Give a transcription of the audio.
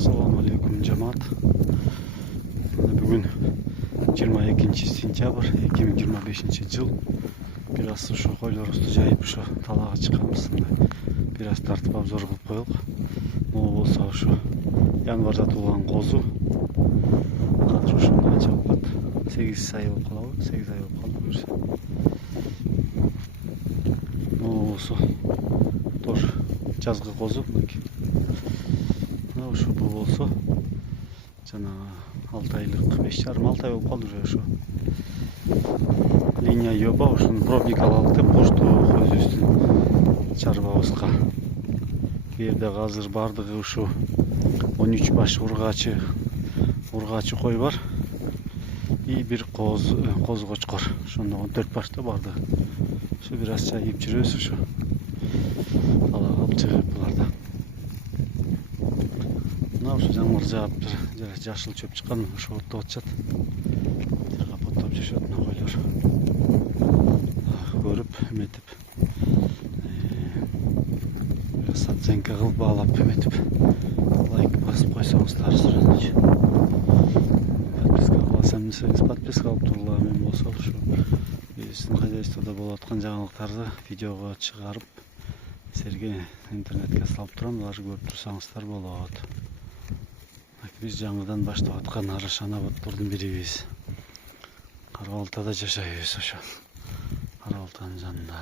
Assalamu alaikum жамаат. Бүгүн 22 сентябрь 2025 жыл. Бир аз ошо койлорубузду жайып ошо талаага чыкканбыз. Бир аз тартып обзор кылып коелук. Могу болсо ошо январда туулган козу. Азыр ошондо канча болуп калат? 8 ай болуп калабы? 8 ай болуп калды буюрса. Могу болсо тоже жазгы козу. Ошо бул болсо жана 6 айлык 5,5-6 ай болуп калды уже ошо. Линия ёба ошону пробник алалык деп кошту өзүбүздүн чарбабызга. Бу жерде азыр бардыгы ушу 13 баш ургачы кой бар. И бир коз кочкор. Ошондо 14 башта бардыгы. Ошо бир аз жайып жүрөбүз ошо. Талаага алып чыгып буларда. Ошо жаңыр жаап жашыл чөп чыккан, ошо оттоп атышат. Капоттоп жүрүшөт койлор. Көрүп, эметип. Оценка кылып баалап эметип. Лайк басып койсоңуздар суранычы. Подписка кылсаңыз, подписка кылып турула. Мен болсо ушу биздин хозяйствода болуп аткан жаңылыктарды видеого чыгарып, силерге интернетке салып турам. Аларды көрүп турсаңыздар болот. Биз жаңыдан баштап аткан арыш анабаттордун бирибиз. Кара Балтада жашайбыз ошо. Кара Балтанын жанында.